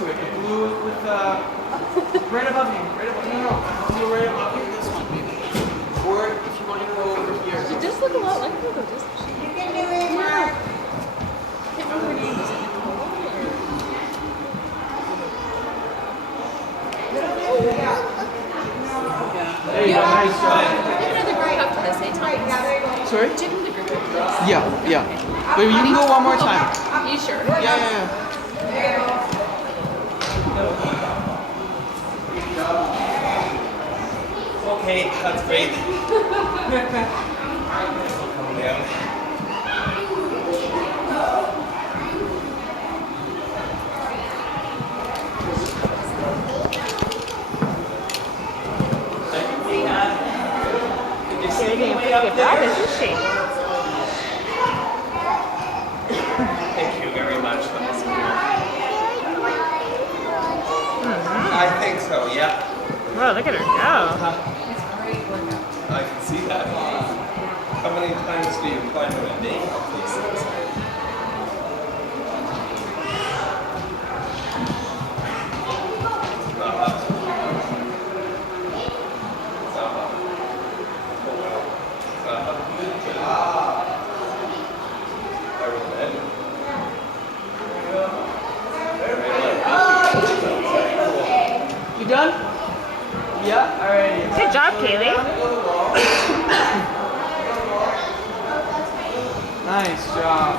to it. The blue with right above you. Right above you. No. Blue right above you. This one maybe. Or if you want to go over here. She does look a lot like her though, doesn't she? You can do it, Mark. I can't remember her name. Is it Nicole or? There you go. Nice job. Give another group after this, eh, Tom? Sorry? Give another group after this. Yeah. But you can go one more time. You sure? Yeah. Okay, that's great. Calm down. She's getting pretty good job, isn't she? Thank you very much. I think so, yeah. Whoa, look at her go. I can see that. How many times do you climb in a day of these things? You done? Yeah. Alrighty. Good job, Kaylee. Nice job.